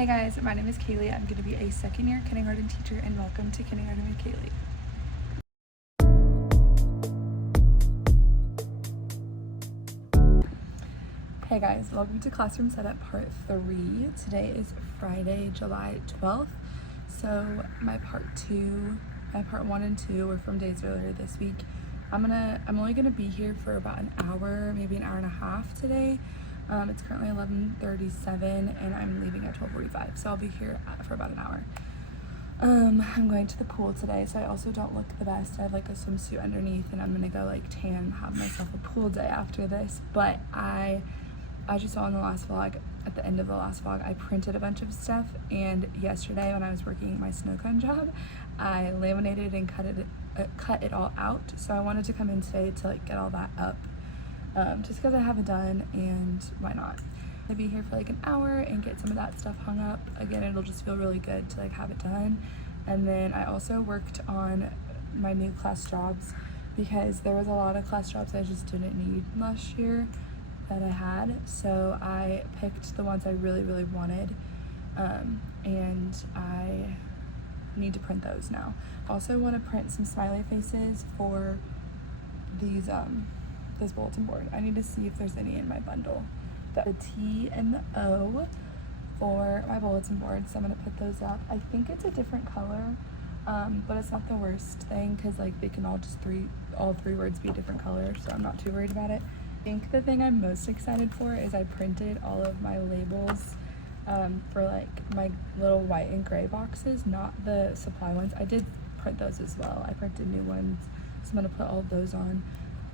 Hey guys, my name is Kaylee. I'm going to be a second-year kindergarten teacher, and welcome to Kindergarten with Kaylee. Hey guys, welcome to Classroom Setup Part 3. Today is Friday, July 12th. So my part 1 and 2 were from days earlier this week. I'm only gonna be here for about an hour, maybe an hour and a half today. It's currently 11:37 and I'm leaving at 12:45, so I'll be here for about an hour. I'm going to the pool today, so I also don't look the best. I have like a swimsuit underneath and I'm gonna go like tan, have myself a pool day after this. But as you saw in the last vlog, at the end of the last vlog, I printed a bunch of stuff, and yesterday when I was working my snow cone job, I laminated and cut it all out. So I wanted to come in today to like get all that up. Just because I haven't done, and why not? I'll be here for like an hour and get some of that stuff hung up. Again, it'll just feel really good to like have it done. And then I also worked on my new class jobs because there was a lot of class jobs I just didn't need last year that I had. So I picked the ones I really, really wanted, and I need to print those now. I also want to print some smiley faces for these this bulletin board. I need to see if there's any in my bundle. The T and the O for my bulletin board, so I'm gonna put those up. I think it's a different color, but it's not the worst thing because like they can all three words be a different color, so I'm not too worried about it. I think the thing I'm most excited for is I printed all of my labels for like my little white and gray boxes, not the supply ones. I did print those as well. I printed new ones, so I'm gonna put all of those on.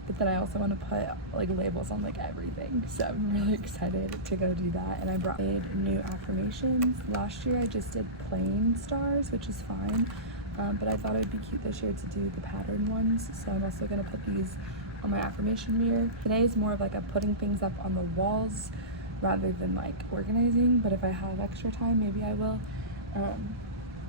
But then I also want to put like labels on like everything, so I'm really excited to go do that. And I brought new affirmations. Last year I just did plain stars, which is fine, but I thought it would be cute this year to do the pattern ones, so I'm also going to put these on my affirmation mirror. Today is more of like a putting things up on the walls rather than like organizing, but if I have extra time, maybe I will.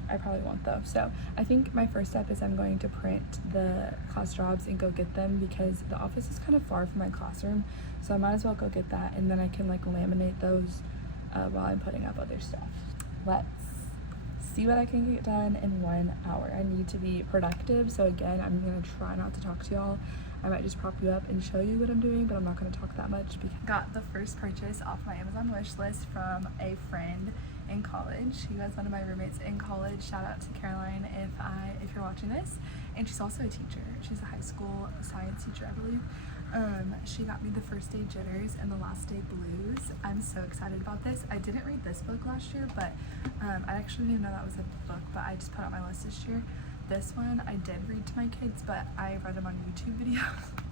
I probably won't though. So I think my first step is I'm going to print the class jobs and go get them because the office is kind of far from my classroom, so I might as well go get that, and then I can like laminate those while I'm putting up other stuff. Let's see what I can get done in 1 hour. I need to be productive, so again, I'm gonna try not to talk to y'all. I might just prop you up and show you what I'm doing, but I'm not gonna talk that much. Because got the first purchase off my Amazon wish list from a friend in college. She was one of my roommates in college. Shout out to Caroline if you're watching this. And she's also a teacher. She's a high school science teacher, I believe. She got me The First Day Jitters and The Last Day Blues. I'm so excited about this. I didn't read this book last year, but I actually didn't know that was a book, but I just put it on my list this year. This one I did read to my kids, but I read them on YouTube videos.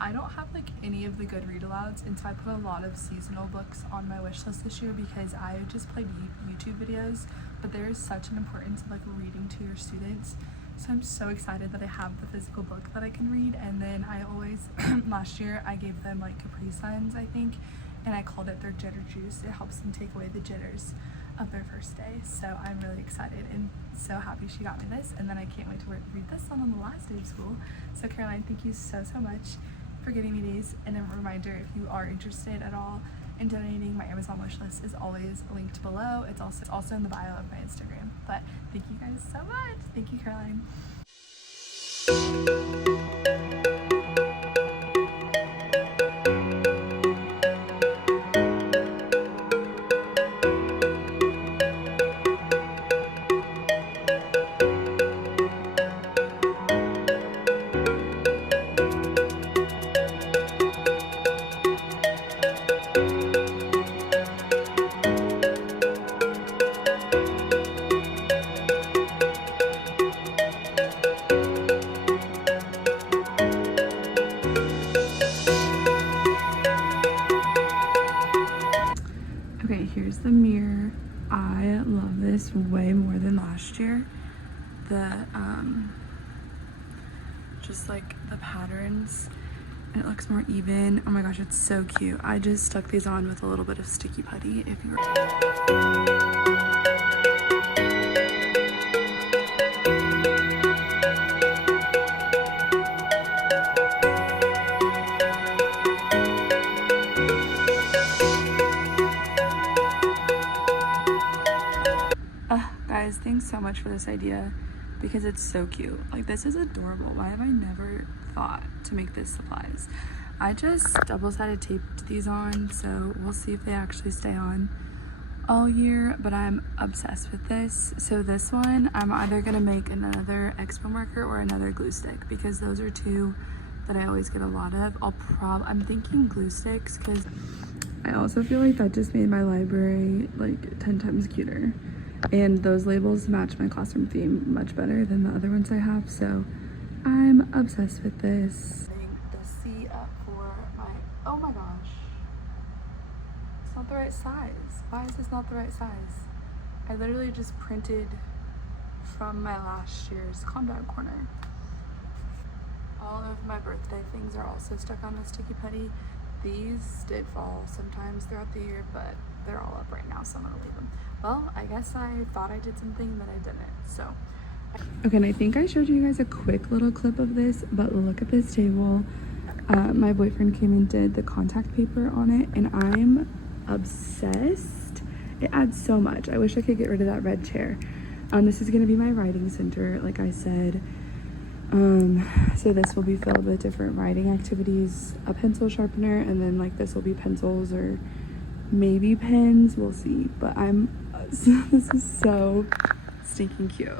I don't have like any of the good read alouds, and so I put a lot of seasonal books on my wish list this year because I just played YouTube videos, but there is such an importance of like reading to your students. So I'm so excited that I have the physical book that I can read. And then I always last year I gave them like Capri Suns, I think, and I called it their jitter juice. It helps them take away the jitters of their first day. So I'm really excited and so happy she got me this, and then I can't wait to read this one on the last day of school. So Caroline, thank you so much for getting me these. And a reminder, if you are interested at all in donating, my Amazon wish list is always linked below. It's also in the bio of my Instagram. But thank you guys so much. Thank you, Caroline. Okay, here's the mirror. I love this way more than last year. Just like the patterns, and it looks more even. Oh my gosh, it's so cute. I just stuck these on with a little bit of sticky putty if you were Guys, thanks so much for this idea because it's so cute. Like, this is adorable. Why have I never thought to make this supplies? I just double-sided taped these on, so we'll see if they actually stay on all year, but I'm obsessed with this. So this one, I'm either gonna make another expo marker or another glue stick because those are two that I always get a lot of. I'm thinking glue sticks because I also feel like that just made my library like 10 times cuter. And those labels match my classroom theme much better than the other ones I have, so I'm obsessed with this. The C up for my, oh my gosh. It's not the right size. Why is this not the right size? I literally just printed from my last year's calm down corner. All of my birthday things are also stuck on the sticky putty. These did fall sometimes throughout the year, but they're all up right now, so I'm gonna leave them. Well, I guess I thought I did something that I didn't, so. Okay, and I think I showed you guys a quick little clip of this, but look at this table. My boyfriend came and did the contact paper on it, and I'm obsessed. It adds so much. I wish I could get rid of that red chair. This is gonna be my writing center, like I said. So this will be filled with different writing activities, a pencil sharpener, and then like this will be pencils or maybe pens, we'll see. But this is so stinking cute.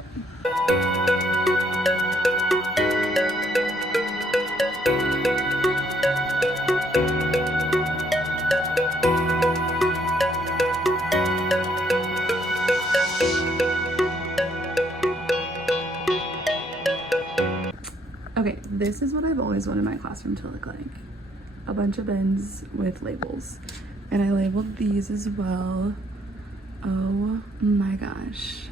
Okay, this is what I've always wanted my classroom to look like. A bunch of bins with labels. And I labeled these as well. Oh my gosh.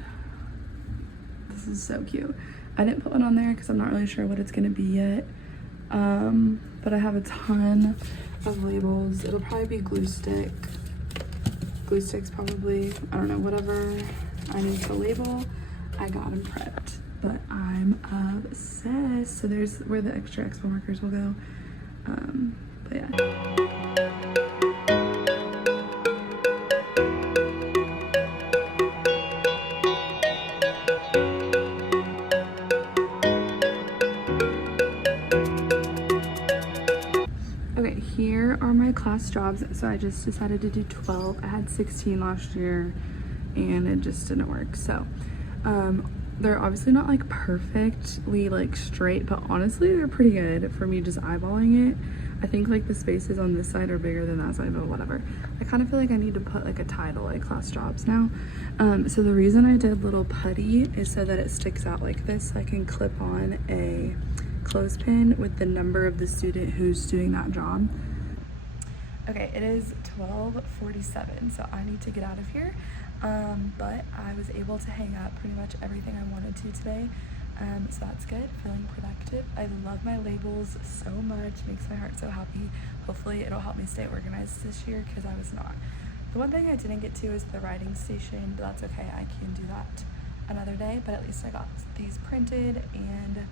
This is so cute. I didn't put one on there because I'm not really sure what it's gonna be yet. But I have a ton of labels. It'll probably be glue stick. Glue sticks probably, I don't know, whatever I need to label, I got them prepped. But I'm obsessed. So there's where the extra expo markers will go. But yeah. Okay, here are my class jobs. So I just decided to do 12. I had 16 last year and it just didn't work. So they're obviously not like perfectly like straight, but honestly they're pretty good for me just eyeballing it. I think like the spaces on this side are bigger than that side, but whatever. I kind of feel like I need to put like a title like class jobs now. So the reason I did little putty is so that it sticks out like this, so I can clip on a clothespin with the number of the student who's doing that job. Okay, it is 12:47, so I need to get out of here. But I was able to hang up pretty much everything I wanted to today. So that's good, feeling productive. I love my labels so much, makes my heart so happy. Hopefully it'll help me stay organized this year because I was not. The one thing I didn't get to is the writing station, but that's okay, I can do that another day. But at least I got these printed and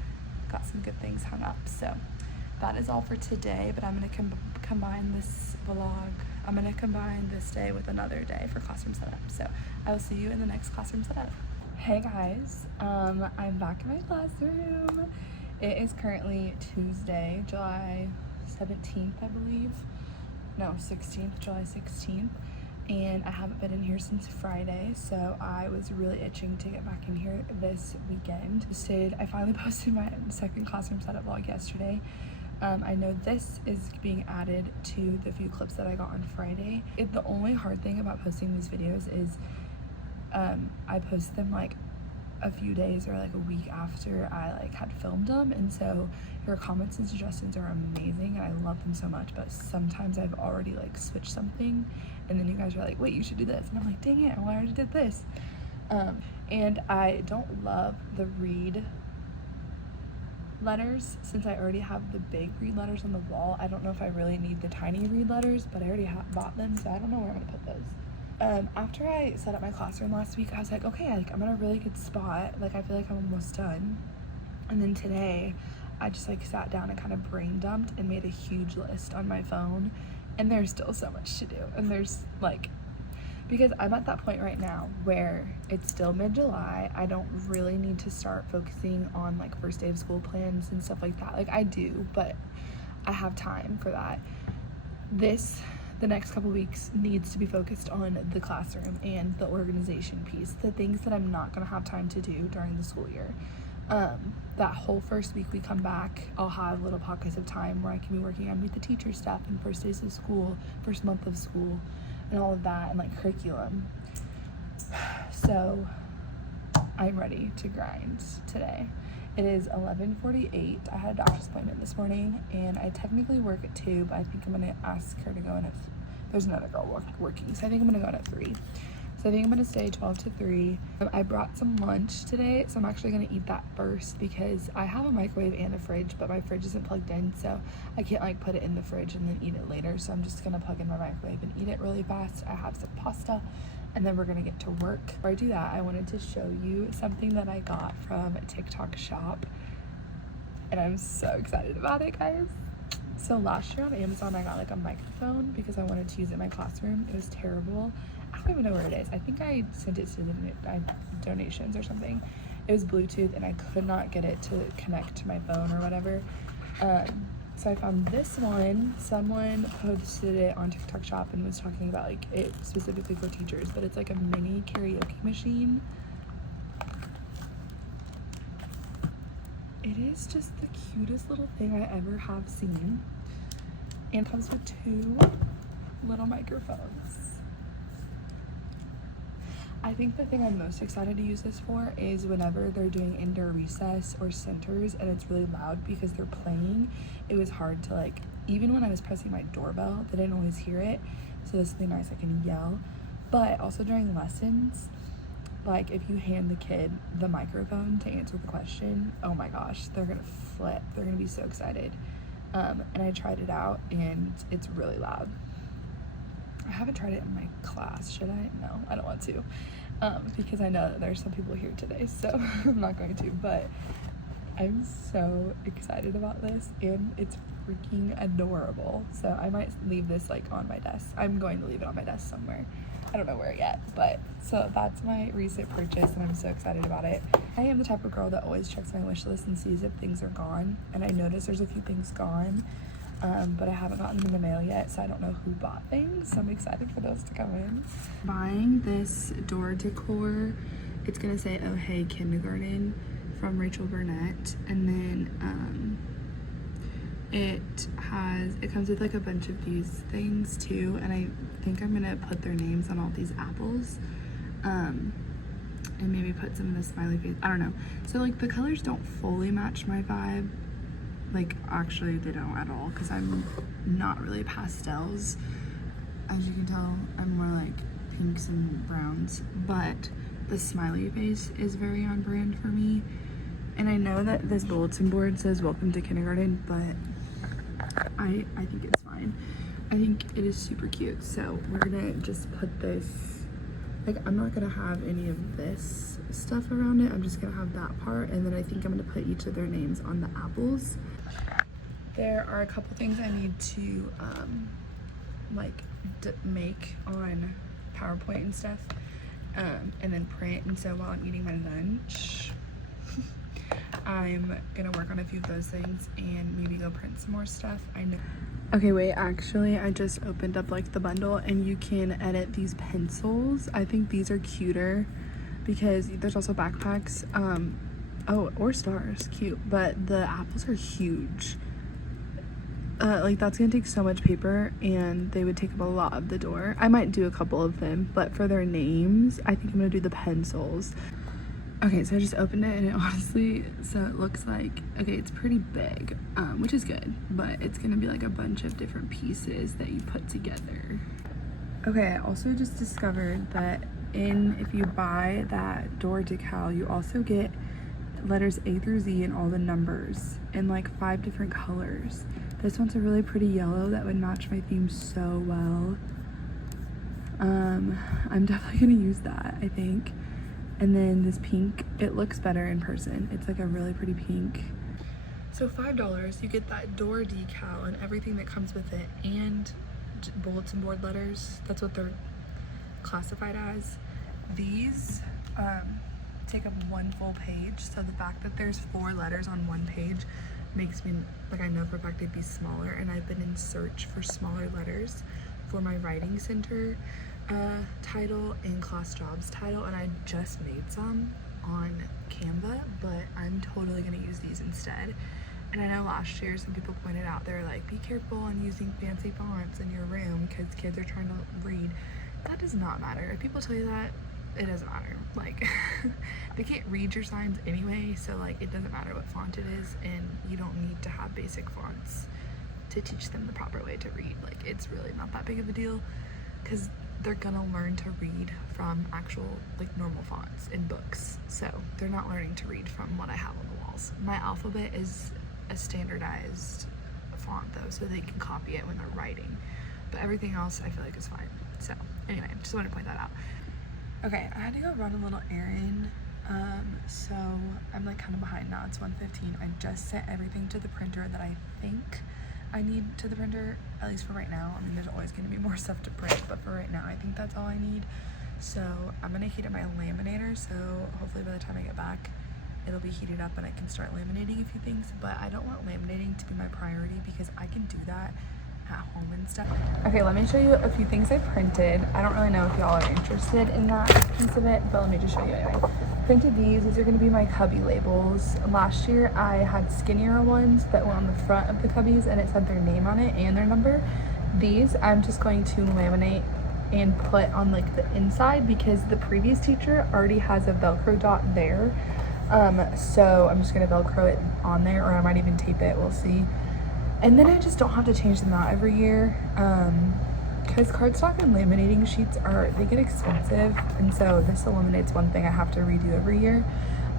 got some good things hung up. So that is all for today, but I'm gonna combine this vlog. I'm gonna combine this day with another day for classroom setup. So I will see you in the next classroom setup. Hey guys, I'm back in my classroom. It is currently Tuesday, July 17th, I believe. No, 16th, July 16th. And I haven't been in here since Friday, so I was really itching to get back in here this weekend. I finally posted my second classroom setup vlog yesterday. I know this is being added to the few clips that I got on Friday. The only hard thing about posting these videos is I post them like a few days or like a week after I like had filmed them, and so your comments and suggestions are amazing and I love them so much, but sometimes I've already like switched something and then you guys are like, wait, you should do this, and I'm like, dang it, I already did this. And I don't love the read letters since I already have the big read letters on the wall. I don't know if I really need the tiny read letters, but I already bought them, so I don't know where I'm gonna put those. After I set up my classroom last week, I was like, okay, I'm in a really good spot. Like, I feel like I'm almost done. And then today, I just like sat down and kind of brain dumped and made a huge list on my phone. And there's still so much to do. And there's like because I'm at that point right now where it's still mid-July. I don't really need to start focusing on like first day of school plans and stuff like that. Like I do, but I have time for that. The next couple weeks needs to be focused on the classroom and the organization piece, the things that I'm not gonna have time to do during the school year. That whole first week we come back, I'll have little pockets of time where I can be working on meet the teacher stuff and first days of school, first month of school, and all of that, and like curriculum. So I'm ready to grind today. It is 11:48. I had a doctor's appointment this morning, and I technically work at 2, but I think I'm gonna ask her to go in at, there's another girl working, so I think I'm gonna go in at 3. So I think I'm gonna stay 12 to 3. I brought some lunch today, so I'm actually gonna eat that first because I have a microwave and a fridge, but my fridge isn't plugged in, so I can't like put it in the fridge and then eat it later. So I'm just gonna plug in my microwave and eat it really fast. I have some pasta, and then we're gonna get to work. Before I do that, I wanted to show you something that I got from TikTok Shop, and I'm so excited about it, guys. So last year on Amazon, I got like a microphone because I wanted to use it in my classroom. It was terrible. I don't even know where it is. I think I sent it to the donations or something. It was Bluetooth, and I could not get it to connect to my phone or whatever. So I found this one. Someone posted it on TikTok Shop and was talking about like it specifically for teachers, but it's like a mini karaoke machine. It is just the cutest little thing I ever have seen, and it comes with 2 little microphones. I think the thing I'm most excited to use this for is whenever they're doing indoor recess or centers and it's really loud because they're playing. It was hard to like, even when I was pressing my doorbell, they didn't always hear it. So this will be nice, I can yell. But also during lessons, like if you hand the kid the microphone to answer the question, oh my gosh, they're gonna flip. They're gonna be so excited. And I tried it out and it's really loud. I haven't tried it in my class. Should I? No, I don't want to, because I know that there's some people here today, so I'm not going to, but I'm so excited about this, and it's freaking adorable. So I might leave this like on my desk. I'm going to leave it on my desk somewhere. I don't know where yet, but so that's my recent purchase, and I'm so excited about it. I am the type of girl that always checks my wish list and sees if things are gone, and I noticed there's a few things gone. But I haven't gotten them in the mail yet, so I don't know who bought things, so I'm excited for those to come in. Buying this door decor, it's gonna say "Oh Hey Kindergarten" from Rachel Burnett, and then it comes with like a bunch of these things too, and I think I'm gonna put their names on all these apples, and maybe put some of the smiley face. I don't know. So like the colors don't fully match my vibe. Like actually they don't at all, because I'm not really pastels. As you can tell, I'm more like pinks and browns, but the smiley face is very on brand for me. And I know that this bulletin board says "Welcome to Kindergarten," but I think it's fine. I think it is super cute. So we're gonna just put this, like I'm not gonna have any of this stuff around it. I'm just gonna have that part, and then I think I'm gonna put each of their names on the apples. There are a couple things I need to make on PowerPoint and stuff, and then print. And so while I'm eating my lunch, I'm gonna work on a few of those things and maybe go print some more stuff. I know. Okay, wait, actually I just opened up like the bundle, and you can edit these pencils. I think these are cuter because there's also backpacks, oh, or stars, cute, but the apples are huge. Like that's gonna take so much paper, and they would take up a lot of the door. I might do a couple of them, but for their names, I think I'm gonna do the pencils. Okay, so I just opened it, and it honestly, so it looks like, okay, it's pretty big, which is good, but it's gonna be like a bunch of different pieces that you put together. Okay, I also just discovered that if you buy that door decal, you also get letters A through Z and all the numbers in like 5 different colors. This one's a really pretty yellow that would match my theme so well. I'm definitely gonna use that, I think. And then this pink, it looks better in person. It's like a really pretty pink. So $5, you get that door decal and everything that comes with it, and bulletin board letters. That's what they're classified as. These take up one full page, so the fact that there's 4 letters on one page makes me, like, I know for a fact they'd be smaller, and I've been in search for smaller letters for my writing center title and class jobs title, and I just made some on Canva, but I'm totally gonna use these instead. And I know last year some people pointed out, they're like, be careful on using fancy fonts in your room because kids are trying to read. That does not matter. If people tell you that, it doesn't matter. Like, they can't read your signs anyway, so like it doesn't matter what font it is, and you don't need to have basic fonts to teach them the proper way to read. Like, it's really not that big of a deal because they're gonna learn to read from actual, like, normal fonts in books. So they're not learning to read from what I have on the walls. My alphabet is a standardized font though, so they can copy it when they're writing, but everything else I feel like is fine. So anyway, just wanted to point that out. Okay, I had to go run a little errand, so I'm like kind of behind now. It's 1:15. I just sent everything to the printer that I think I need to the printer, at least for right now. I mean, there's always going to be more stuff to print, but for right now I think that's all I need. So I'm gonna heat up my laminator, so hopefully by the time I get back it'll be heated up and I can start laminating a few things. But I don't want laminating to be my priority because I can do that at home and stuff. Okay, let me show you a few things I printed. I don't really know if y'all are interested in that piece of it, but let me just show you anyway. Printed these. These are going to be my cubby labels. Last year I had skinnier ones that went on the front of the cubbies and it said their name on it and their number. These I'm just going to laminate and put on like the inside because the previous teacher already has a Velcro dot there. So I'm just going to Velcro it on there, or I might even tape it. We'll see. And then I just don't have to change them out every year, because cardstock and laminating sheets they get expensive, and so this eliminates one thing I have to redo every year.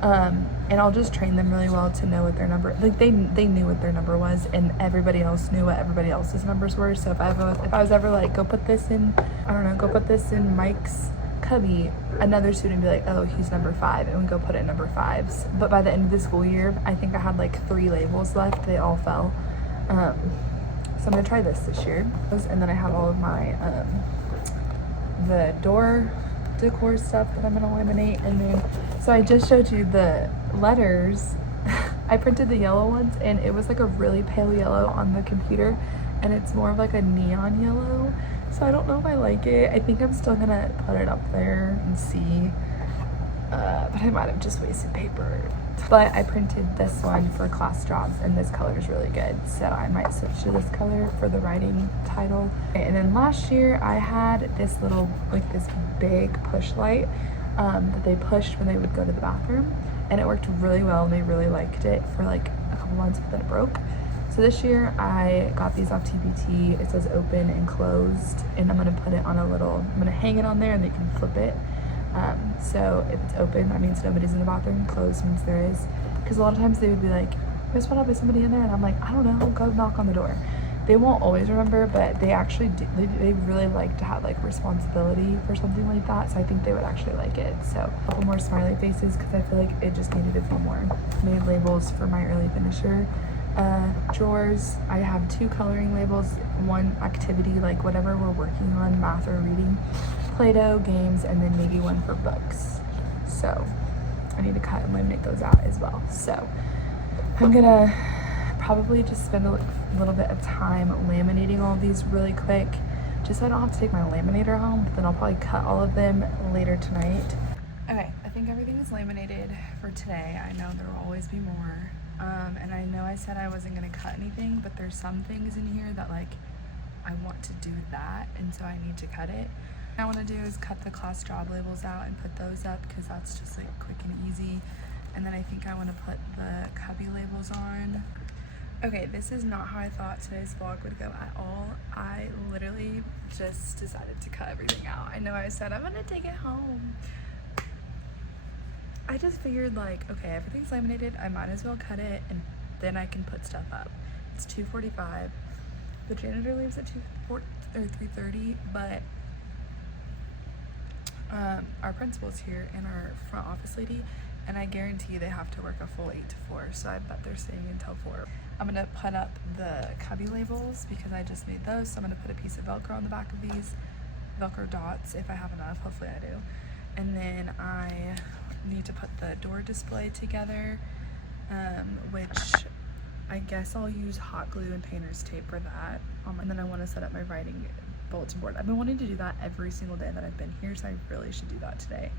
And I'll just train them really well to know what their number, like they knew what their number was, and everybody else knew what everybody else's numbers were. So if I was ever like, go put this in, I don't know, go put this in Mike's cubby, another student would be like, oh, he's number 5, and we go put it in number 5's. But by the end of the school year, I think I had like 3 labels left. They all fell. So I'm gonna try this year. And then I have all of my the door decor stuff that I'm gonna laminate. And then, so I just showed you the letters. I printed the yellow ones, and it was like a really pale yellow on the computer, and it's more of like a neon yellow. So I don't know if I like it. I think I'm still gonna put it up there and see, but I might have just wasted paper. But I printed this one for class jobs, and this color is really good, so I might switch to this color for the writing title. And then last year I had this little, like this big push light that they pushed when they would go to the bathroom, and it worked really well, and they really liked it for like a couple months, but then it broke. So this year I got these off TPT. It says open and closed, and I'm gonna put it on I'm gonna hang it on there, and they can flip it. So if it's open, that means nobody's in the bathroom. Closed means there is. Because a lot of times they would be like, Miss, what up, is somebody in there? And I'm like, I don't know, go knock on the door. They won't always remember, but they actually do. They really like to have like responsibility for something like that. So I think they would actually like it. So a couple more smiley faces because I feel like it just needed a few more. Made labels for my early finisher drawers. I have 2 coloring labels, 1 activity, like whatever we're working on, math or reading, Play-Doh, games, and then maybe 1 for books. So I need to cut and laminate those out as well. So I'm gonna probably just spend a little bit of time laminating all of these really quick, just so I don't have to take my laminator home, but then I'll probably cut all of them later tonight. Okay, I think everything is laminated for today. I know there will always be more. And I know I said I wasn't gonna cut anything, but there's some things in here that like I want to do that, and so I need to cut it. What I want to do is cut the class job labels out and put those up because that's just like quick and easy. And then I think I want to put the cubby labels on. Okay, this is not how I thought today's vlog would go at all. I literally just decided to cut everything out. I know I said I'm gonna take it home. I just figured like, okay, everything's laminated, I might as well cut it and then I can put stuff up. It's 2:45. The janitor leaves at 3:30, but our principal's here and our front office lady, and I guarantee they have to work a full 8 to 4, so I bet they're staying until 4. I'm gonna put up the cubby labels because I just made those, so I'm gonna put a piece of Velcro on the back of these, Velcro dots if I have enough. Hopefully I do. And then I need to put the door display together, which I guess I'll use hot glue and painter's tape for that. And then I want to set up my writing bulletin board. I've been wanting to do that every single day that I've been here, so I really should do that today.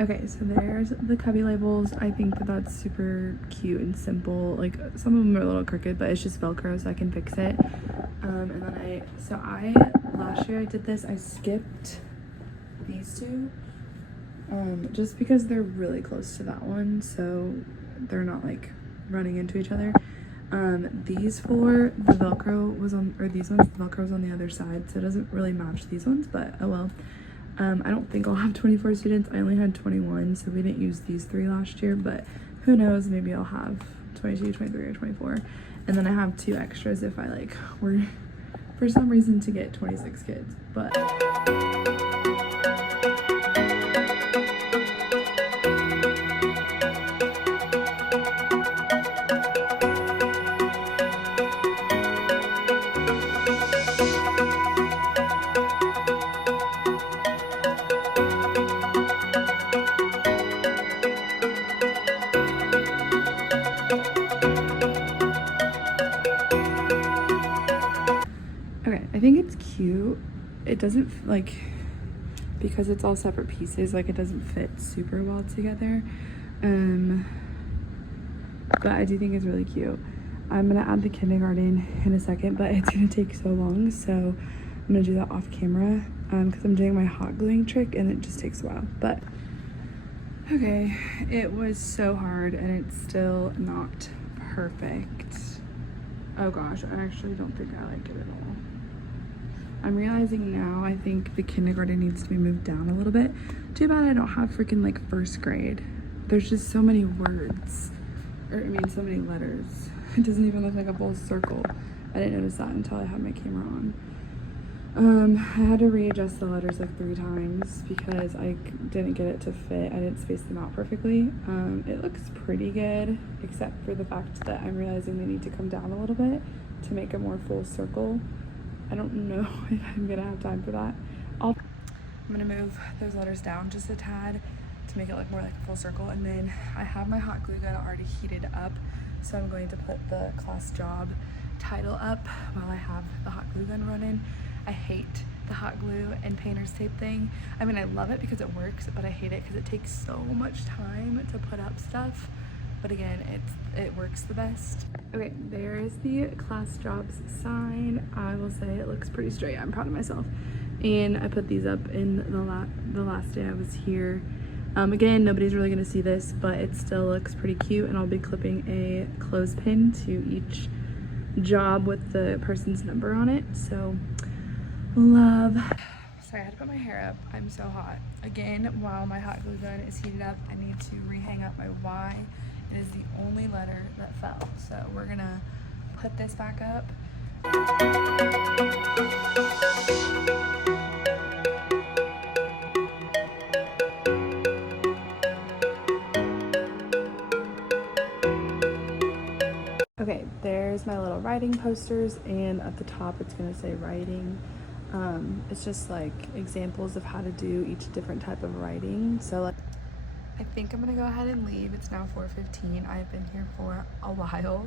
Okay, so there's the cubby labels. I think that that's super cute and simple. Like, some of them are a little crooked, but it's just Velcro, so I can fix it. And then last year I did this. I skipped these two, just because they're really close to that one, so they're not like running into each other. These four, the Velcro was on, or these ones, the Velcro was on the other side, so it doesn't really match these ones, but oh well. I don't think I'll have 24 students. I only had 21, so we didn't use these three last year, but who knows, maybe I'll have 22, 23, or 24. And then I have 2 extras if I like were for some reason to get 26 kids, but okay, I think it's cute. It doesn't, like, because it's all separate pieces, like, it doesn't fit super well together. But I do think it's really cute. I'm gonna add the kindergarten in a second, but it's gonna take so long, so I'm gonna do that off camera, because I'm doing my hot gluing trick and it just takes a while. But okay, it was so hard and it's still not perfect. Oh gosh, I actually don't think I like it at all. I'm realizing now I think the kindergarten needs to be moved down a little bit. Too bad I don't have freaking like first grade. There's just so many words, or I mean so many letters. It doesn't even look like a full circle. I didn't notice that until I had my camera on. I had to readjust the letters like 3 times because I didn't get it to fit. I didn't space them out perfectly. It looks pretty good, except for the fact that I'm realizing they need to come down a little bit to make a more full circle. I don't know if I'm gonna have time for that. I'm gonna move those letters down just a tad to make it look more like a full circle, and then I have my hot glue gun already heated up, so I'm going to put the class job title up while I have the hot glue gun running. I hate the hot glue and painter's tape thing. I mean, I love it because it works, but I hate it because it takes so much time to put up stuff. But again, it works the best. Okay, there is the class jobs sign. I will say it looks pretty straight. I'm proud of myself. And I put these up in the last day I was here. Again, nobody's really gonna see this, but it still looks pretty cute, and I'll be clipping a clothespin to each job with the person's number on it. So, love. Sorry, I had to put my hair up. I'm so hot. Again, while my hot glue gun is heated up, I need to rehang up my Y. It is the only letter that fell. So we're gonna put this back up. Okay, there's my little writing posters, and at the top it's gonna say writing. It's just like examples of how to do each different type of writing. So like, I think I'm gonna go ahead and leave. It's now 4:15. I've been here for a while.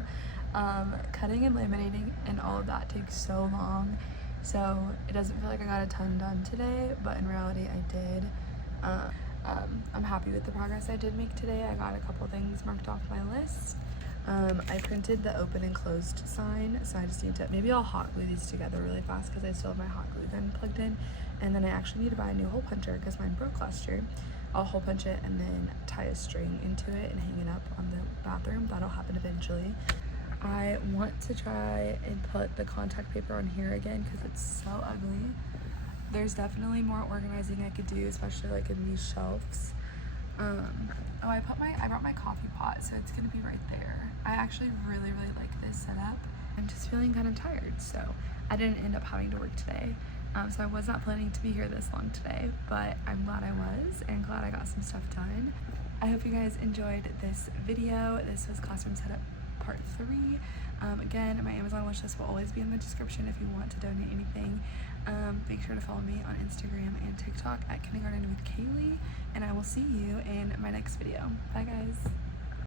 Cutting and laminating and all of that takes so long, so it doesn't feel like I got a ton done today, but in reality I did. I'm happy with the progress I did make today. I got a couple things marked off my list. I printed the open and closed sign, so I just need to, maybe I'll hot glue these together really fast because I still have my hot glue gun plugged in, and then I actually need to buy a new hole puncher because mine broke last year. I'll hole punch it and then tie a string into it and hang it up on the bathroom. That'll happen eventually. I want to try and put the contact paper on here again because it's so ugly. There's definitely more organizing I could do, especially like in these shelves. Oh, I brought my coffee pot, so it's gonna be right there. I actually really like this setup. I'm just feeling kind of tired, so I didn't end up having to work today. So I was not planning to be here this long today, but I'm glad I was and glad I got some stuff done. I hope you guys enjoyed this video. This was Classroom Setup Part 3. Again, my Amazon wish list will always be in the description if you want to donate anything. Make sure to follow me on Instagram and TikTok at kindergartenwithkaylee, and I will see you in my next video. Bye guys.